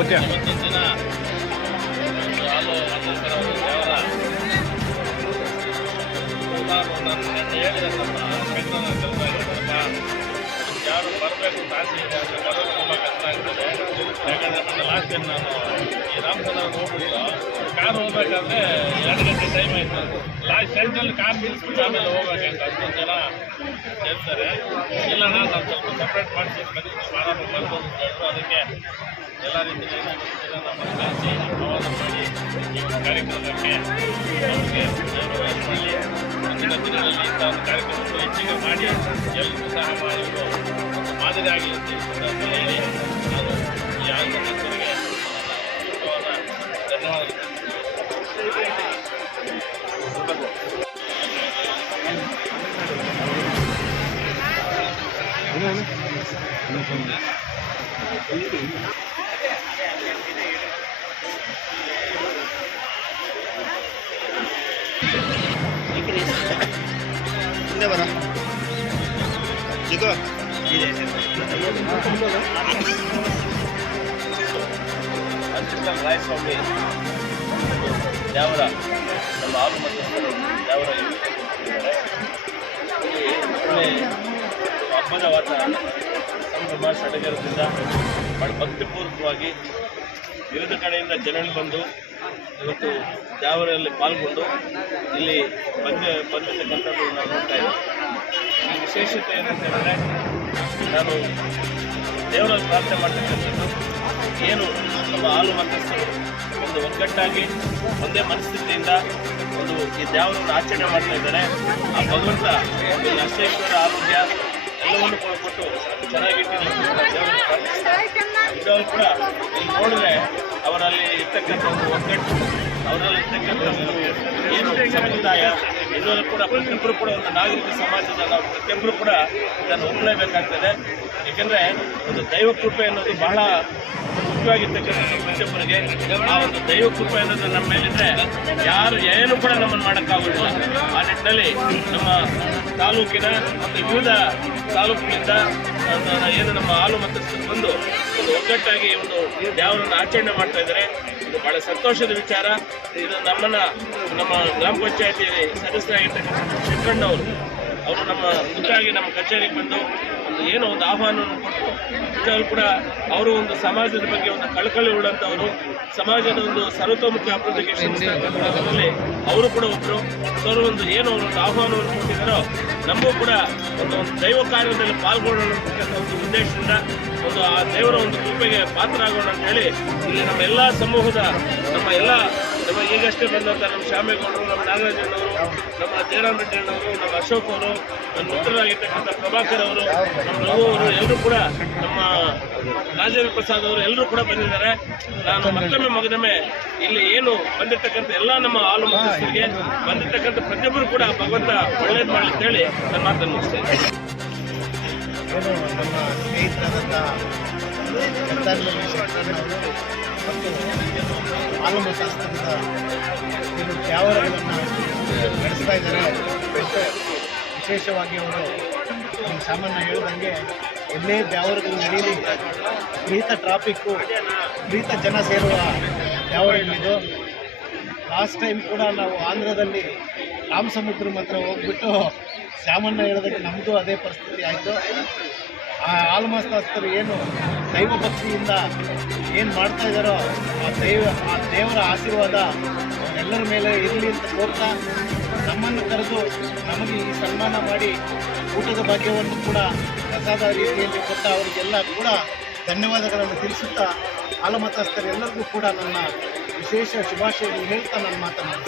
Okay ಇವತ್ತಿನ ದಿನ ಹಾಲು ದೇವರ ನಾನು ಹೇಳಿದೆ ನಮ್ಮ ಬೆಂಗಳೂರಿನ ಕೆಲಸ ಆಗಿರೋದಪ್ಪ ಯಾರು ಬರಬೇಕು ಆಸೆ ಇದೆ ಅಂದರೆ ಬರೋದು ತುಂಬ ಕಷ್ಟ ಆಗ್ತದೆ. ಯಾಕಂದರೆ ನನ್ನ ಲಾಸ್ಟ್ ಟೈಮ್ ನಾನು ಈ ರಾಮಚಂದ್ರ ಹೋಗ್ಬಿಟ್ಟು ಕಾರ್ ಹೋಗ್ಬೇಕಾದ್ರೆ 2 ಗಂಟೆ ಟೈಮ್ ಆಯಿತು. ಲಾಸ್ಟ್ ಸೆಂಟ್ರಲ್ಲಿ ಕಾರ್ ನಿಲ್ಲಿಸ್ಬಿಟ್ಟು ಆಮೇಲೆ ಹೋಗ್ಬೇಕಂತ ಅಷ್ಟೊಂದು ಜನ ಹೇಳ್ತಾರೆ. ಇಲ್ಲ ನಾನು ಸ್ವಲ್ಪ ಸಪ್ರೇಟ್ ಮಾಡಿಸಿ ಆರಾಮ ಬರ್ಬೋದು ಅಂತ ಹೇಳಿದ್ರು. ಅದಕ್ಕೆ ಎಲ್ಲ ರೀತಿಯಲ್ಲಿ ನಮ್ಮನ್ನು ಕಳಿಸಿ ಪ್ರವಾಸ ಮಾಡಿ ಈ ಒಂದು ಕಾರ್ಯಕ್ರಮಕ್ಕೆ ನಮಗೆ ಮಾಡಿ ಮುಂದಿನ ದಿನಗಳಲ್ಲಿ ಇಂಥ ಒಂದು ಕಾರ್ಯಕ್ರಮವನ್ನು ಹೆಚ್ಚಿಗೆ ಮಾಡಿ ಎಲ್ಲರಿಗೂ ಸಹ ಮಾಡಿದ್ರು ಒಂದು ಮಾದರಿ ಆಗಲಿ ಅಂತ ಹೇಳಿ ನಾನು ಈ ಆಯೋಜಕರಿಗೆ ಧನ್ಯವಾದಗಳು. ಮುಂದೆ ಬರ ಈಗ ಅಸಿಸ್ಟೆಂಟ್ ರಾಯಸ್ವಾಮಿ ದೇವರ ನಮ್ಮ ಹಾಲು ಮತ್ತು ದೇವರ ಒಳ್ಳೆ ಹಬ್ಬದ ವಾತಾವರಣ ಸಂಭ್ರಮ ಸಡಗರದಿಂದ ಬಹಳ ಭಕ್ತಿಪೂರ್ವಕವಾಗಿ ವಿವಿಧ ಕಡೆಯಿಂದ ಜನಗಳು ಬಂದು ಇವತ್ತು ದೇವರಲ್ಲಿ ಪಾಲ್ಗೊಂಡು ಇಲ್ಲಿ ಬಂದಿರ್ತಕ್ಕಂಥದ್ದು ನಾವು ನೋಡ್ತಾ ಇದ್ದೀವಿ. ಈ ವಿಶೇಷತೆ ಏನಂತ ಹೇಳಿದ್ರೆ ನಾನು ದೇವರಲ್ಲಿ ಪ್ರಾರ್ಥನೆ ಮಾಡ್ತಕ್ಕಂಥದ್ದು ಏನು ನಮ್ಮ ಹಾಲು ಮತಸ್ಥರು ಒಂದು ಒಗ್ಗಟ್ಟಾಗಿ ಒಂದೇ ಮನಸ್ಥಿತಿಯಿಂದ ಒಂದು ಈ ದೇವರನ್ನು ಆಚರಣೆ ಮಾಡ್ತಾ ಇದ್ದಾರೆ. ಆ ಭಗವಂತ ಒಂದು ಅಷ್ಟೇಶ್ವರ ಆರೋಗ್ಯ ಎಲ್ಲವನ್ನು ಕೊಟ್ಟು ಚೆನ್ನಾಗಿಟ್ಟು ದೇವರನ್ನು ಪ್ರಾರ್ಥಿಸ್ತಾರೆ. ಇದನ್ನು ಕೂಡ ಇಲ್ಲಿ ನೋಡಿದ್ರೆ ಅವರಲ್ಲಿ ಇರ್ತಕ್ಕಂಥ ಒಂದು ಒಗ್ಗಟ್ಟು, ಅವರಲ್ಲಿ ಇರ್ತಕ್ಕಂಥ ಏನು ಸಮುದಾಯ, ಇದರಲ್ಲೂ ಕೂಡ ಪ್ರತಿಯೊಬ್ಬರು ಕೂಡ ಒಂದು ನಾಗರಿಕ ಸಮಾಜದ ನಾವು ಪ್ರತಿಯೊಬ್ಬರು ಕೂಡ ಇದನ್ನು ಒಪ್ಪಲೇಬೇಕಾಗ್ತದೆ. ಏಕೆಂದರೆ ಒಂದು ದೈವ ಕೃಪೆ ಅನ್ನೋದು ಬಹಳ ಮುಖ್ಯವಾಗಿರ್ತಕ್ಕಂಥ ಪ್ರತಿಯೊಬ್ಬರಿಗೆ. ಆ ಒಂದು ದೈವ ಕೃಪೆ ಅನ್ನೋದು ನಮ್ಮ ಮೇಲಿದ್ರೆ ಯಾರು ಏನು ಕೂಡ ನಮ್ಮನ್ನು ಮಾಡೋಕ್ಕಾಗೋದಿಲ್ಲ. ಆ ನಿಟ್ಟಿನಲ್ಲಿ ನಮ್ಮ ತಾಲೂಕಿನ ಮತ್ತು ವಿವಿಧ ತಾಲೂಕಿನಿಂದ ಏನು ನಮ್ಮ ಹಾಲು ಮತಸ್ಥರು ಬಂದು ಒಂದು ಒಗ್ಗಟ್ಟಾಗಿ ಒಂದು ದೇವರನ್ನು ಆಚರಣೆ ಮಾಡ್ತಾ ಇದ್ದಾರೆ. ಇದು ಬಹಳ ಸಂತೋಷದ ವಿಚಾರ. ಇದು ನಮ್ಮ ಗ್ರಾಮ ಪಂಚಾಯತಿ ಸದಸ್ಯರಾಗಿರ್ತಕ್ಕಂಥ ಶಂಕಣ್ಣವರು ಅವರು ನಮ್ಮ ಖುದ್ದಾಗಿ ನಮ್ಮ ಕಚೇರಿಗೆ ಬಂದು ಒಂದು ಏನೋ ಒಂದು ಆಹ್ವಾನವನ್ನು ಕೊಟ್ಟು ಇದರಲ್ಲಿ ಕೂಡ ಅವರು ಒಂದು ಸಮಾಜದ ಬಗ್ಗೆ ಒಂದು ಕಳಕಳಿ ಉಳ್ಳಂಥವರು, ಸಮಾಜದ ಒಂದು ಸರ್ವತೋಮುಖಿ ಅಭಿವೃದ್ಧಿಗೆ ಶ್ರಮಿಸ್ತಕ್ಕಂಥದ್ರಲ್ಲಿ ಅವರು ಕೂಡ ಒಬ್ಬರು. ಅವರು ಒಂದು ಏನೋ ಒಂದು ಆಹ್ವಾನವನ್ನು ಕೊಟ್ಟಿದ್ದಾರೋ ನಮಗೂ ಕೂಡ ಒಂದು ದೈವ ಕಾರ್ಯದಲ್ಲಿ ಪಾಲ್ಗೊಳ್ಳೋಣ ಅಂತಕ್ಕಂಥ ಒಂದು ಉದ್ದೇಶದಿಂದ ಒಂದು ಆ ದೇವರ ಒಂದು ಕೃಪೆಗೆ ಪಾತ್ರರಾಗೋಣ ಅಂತೇಳಿ ಇಲ್ಲಿ ನಮ್ಮ ಎಲ್ಲ ಸಮೂಹದ ನಮ್ಮ ಈಗಷ್ಟೇ ಬಂದಂಥ ನಮ್ಮ ಶ್ಯಾಮೇಗೌಡರು, ನಮ್ಮ ನಾಗರಾಜಣ್ಣವರು, ನಮ್ಮ ಜಯರಾಮ್ ರೆಡ್ಡಿಯಣ್ಣವರು, ನಮ್ಮ ಅಶೋಕ್ ಅವರು, ನಮ್ಮ ಮಿತ್ರರಾಗಿರ್ತಕ್ಕಂಥ ಪ್ರಭಾಕರ್ ಅವರು, ನಮ್ಮ ರಘು ಅವರು ಎಲ್ಲರೂ ಕೂಡ ನಮ್ಮ ರಾಜೇಂದ್ರ ಪ್ರಸಾದ್ ಅವರು ಎಲ್ಲರೂ ಕೂಡ ಬಂದಿದ್ದಾರೆ. ನಾನು ಮಗದೊಮ್ಮೆ ಇಲ್ಲಿ ಏನು ಬಂದಿರತಕ್ಕಂಥ ಎಲ್ಲ ನಮ್ಮ ಹಾಲು ಮತಸ್ಥರಿಗೆ ಬಂದಿರತಕ್ಕಂಥ ಪ್ರತಿಯೊಬ್ಬರು ಕೂಡ ಭಗವಂತ ಒಳ್ಳೇದು ಮಾಡಲಿ ಅಂತೇಳಿ ನನ್ನ ಮಾತನ್ನು ಮುಗಿಸ್ತೇನೆ. ಏನು ನಮ್ಮ ಸ್ನೇಹಿತರಾದಂಥ ಮತ್ತು ಹಾಲು ಮತಸ್ಥರದ ಏನು ತ್ಯಾವರಗಳನ್ನು ನಡೆಸ್ತಾ ಇದ್ದಾರೆ. ವಿಶೇಷವಾಗಿ ಅವರು ನಮ್ಮ ಸಾಮಾನ್ಯ ಹೇಳಿದಂಗೆ ಎಲ್ಲೇ ದ್ಯಾವರಗಳು ನಡೀಲಿ ವಿಪರೀತ ಟ್ರಾಫಿಕ್ಕು, ವಿಪರೀತ ಜನ ಸೇರುವ ದ್ಯಾವರಗಳಿದು. ಲಾಸ್ಟ್ ಟೈಮ್ ಕೂಡ ನಾವು ಆಂಧ್ರದಲ್ಲಿ ರಾಮಸಮುದ್ರ ಹತ್ರ ಹೋಗ್ಬಿಟ್ಟು ಸಾಮಾನ್ಯ ಹೇಳಿದಾಗ ನಮ್ಮದು ಅದೇ ಪರಿಸ್ಥಿತಿ ಆಯಿತು. ಆ ಹಾಲು ಮತಸ್ಥರು ಏನು ದೈವ ಭಕ್ತಿಯಿಂದ ಏನು ಮಾಡ್ತಾ ಇದ್ದಾರೋ ಆ ದೇವರ ಆಶೀರ್ವಾದ ಎಲ್ಲರ ಮೇಲೆ ಇರಲಿ ಅಂತ ಕೋರ್ತಾ ನಮ್ಮನ್ನು ಕರೆದು ನಮಗೆ ಈ ಸನ್ಮಾನ ಮಾಡಿ ಊಟದ ಭಾಗ್ಯವನ್ನು ಕೂಡ ಪ್ರಸಾದ ರೀತಿಯಲ್ಲಿ ಕೊಟ್ಟ ಅವರಿಗೆಲ್ಲ ಕೂಡ ಧನ್ಯವಾದಗಳನ್ನು ತಿಳಿಸುತ್ತಾ ಹಾಲು ಮತಸ್ಥರೆಲ್ಲರಿಗೂ ಕೂಡ ನನ್ನ ವಿಶೇಷ ಶುಭಾಶಯಗಳು ಹೇಳ್ತಾ ನನ್ನ ಮಾತನ್ನು